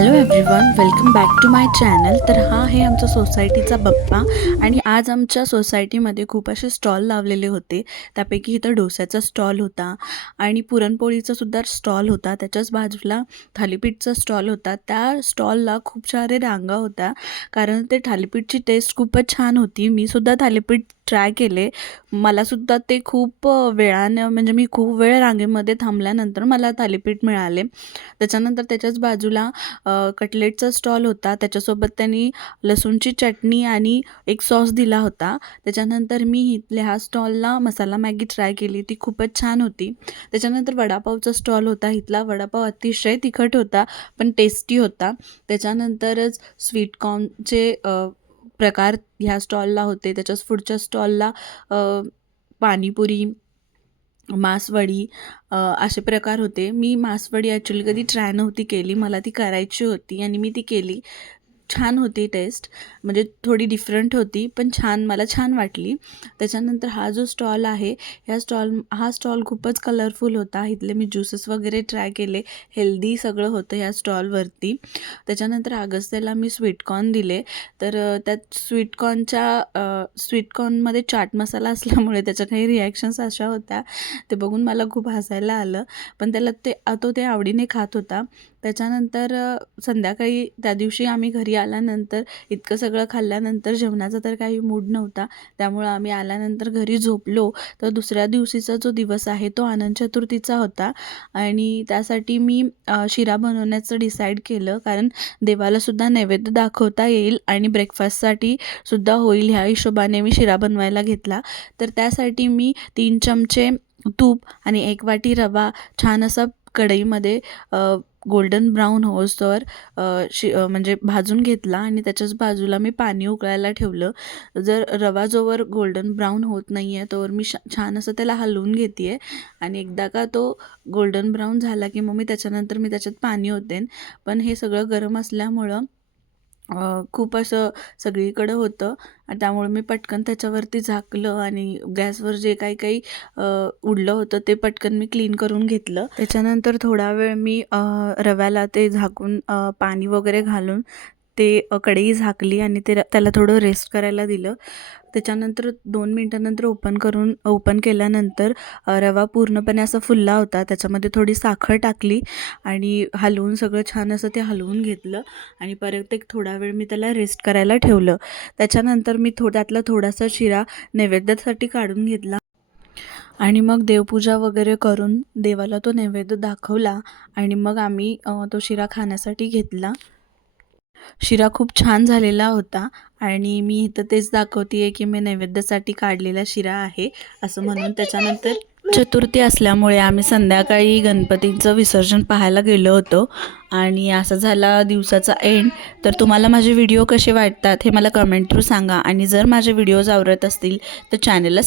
Hello everyone, welcome back to my channel. तर हा आहे आमचा सोसायटीचा बप्पा आणि आज आमच्या सोसायटीमध्ये खूप असे स्टॉल लावलेले होते. त्यापैकी इथं डोस्याचा स्टॉल होता आणि पुरणपोळीचा सुद्धा स्टॉल होता. त्याच्याच बाजूला थालीपीठचा स्टॉल होता. त्या स्टॉलला खूप सारे रांगा होत्या कारण ते थालीपीठची टेस्ट खूपच छान होती. मी सुद्धा थालीपीठ ट्राय केले. मलासुद्धा ते खूप वेळानं म्हणजे मी खूप वेळ रांगेमध्ये थांबल्यानंतर मला थालीपीठ मिळाले. त्याच्यानंतर त्याच्याच बाजूला कटलेटचा स्टॉल होता. त्याच्यासोबत त्यांनी लसूणची चटणी आणि एक सॉस दिला होता. त्याच्यानंतर मी इथल्या ह्या स्टॉलला मसाला मॅगी ट्राय केली, ती खूपच छान होती. त्याच्यानंतर वडापावचा स्टॉल होता. इथला वडापाव अतिशय तिखट होता पण टेस्टी होता. त्याच्यानंतरच स्वीटकॉर्नचे प्रकार ह्या स्टॉलला होते. त्याच्याच पुढच्या स्टॉलला पाणीपुरी, मासवडी असे प्रकार होते. मी मासवडी ॲक्च्युली कधी ट्राय नव्हती केली. मला ती करायची होती आणि मी ती केली. छान होती टेस्ट, म्हणजे थोडी डिफरंट होती पण मला छान वाटली. त्याच्यानंतर हा जो स्टॉल आहे, हा स्टॉल खूपच कलरफुल होता. इथले मी ज्युसेस वगैरे ट्राय केले. हेल्दी सगळं होतं ह्या स्टॉलवरती. त्याच्यानंतर अगस्त्याला मी स्वीटकॉर्न दिले. तर त्यात स्वीटकॉर्नमध्ये चाट मसाला असल्यामुळे त्याच्या काही रिॲक्शन्स अशा होत्या, ते बघून मला खूप हसायला आलं. पण तो ते आवडीने खात होता. त्याच्यानंतर संध्याकाळी त्या दिवशी आम्ही घरी आल्यानंतर इतकं सगळं खाल्ल्यानंतर जेवणाचा तर काही मूड नव्हता. त्यामुळं आम्ही आल्यानंतर घरी झोपलो. तर दुसऱ्या दिवशीचा जो दिवस आहे तो अनंत चतुर्थीचा होता आणि त्यासाठी मी शिरा बनवण्याचं डिसाईड केलं, कारण देवालासुद्धा नैवेद्य दाखवता येईल आणि ब्रेकफास्टसाठी सुद्धा होईल ह्या हिशोबाने मी शिरा बनवायला घेतला. तर त्यासाठी मी 3 चमचे तूप आणि 1 वाटी रवा छान असा कढईमध्ये गोल्डन ब्राऊन होईस्तोवर म्हणजे भाजून घेतला आणि त्याच्याच बाजूला मी पाणी उकळायला ठेवलं. जर रवा जोवर गोल्डन ब्राऊन होत नाही आहे तोवर मी छान असं त्याला हलवून घेते आहे आणि एकदा का तो गोल्डन ब्राऊन झाला की मग मी त्याच्यात पाणी ओतेन. पण हे सगळं गरम असल्यामुळं खूप असं सगळीकडं होतं आणि त्यामुळे मी पटकन त्याच्यावरती झाकलं आणि गॅसवर जे काही उडलं होतं ते पटकन मी क्लीन करून घेतलं. त्याच्यानंतर थोडा वेळ मी रव्याला ते झाकून पाणी वगैरे घालून ते कढई झाकली आणि त्याला थोडं रेस्ट करायला दिलं. त्याच्यानंतर 2 मिनटानंतर ओपन केल्यानंतर रवा पूर्णपणे असा फुलला होता. त्याच्यामध्ये थोडी साखर टाकली आणि हलवून सगळं छान असं ते हलवून घेतलं आणि परत एक थोडा वेळ मी त्याला रेस्ट करायला ठेवलं. त्याच्यानंतर मी त्यातला थोडासा शिरा नैवेद्यासाठी काढून घेतला आणि मग देवपूजा वगैरे करून देवाला तो नैवेद्य दाखवला आणि मग आम्ही तो शिरा खाण्यासाठी घेतला. शिरा खूप छान झालेला होता आणि मी इथं तेच दाखवते आहे की मी नैवेद्यासाठी काढलेला शिरा आहे असं म्हणून. त्याच्यानंतर चतुर्थी असल्यामुळे आम्ही संध्याकाळी गणपतीचं विसर्जन पाहायला गेलो होतो आणि असा झाला दिवसाचा एंड. तर तुम्हाला माझे व्हिडिओ कसे वाटतात हे मला कमेंट थ्रू सांगा आणि जर माझे व्हिडिओज आवडत असतील तर चॅनलला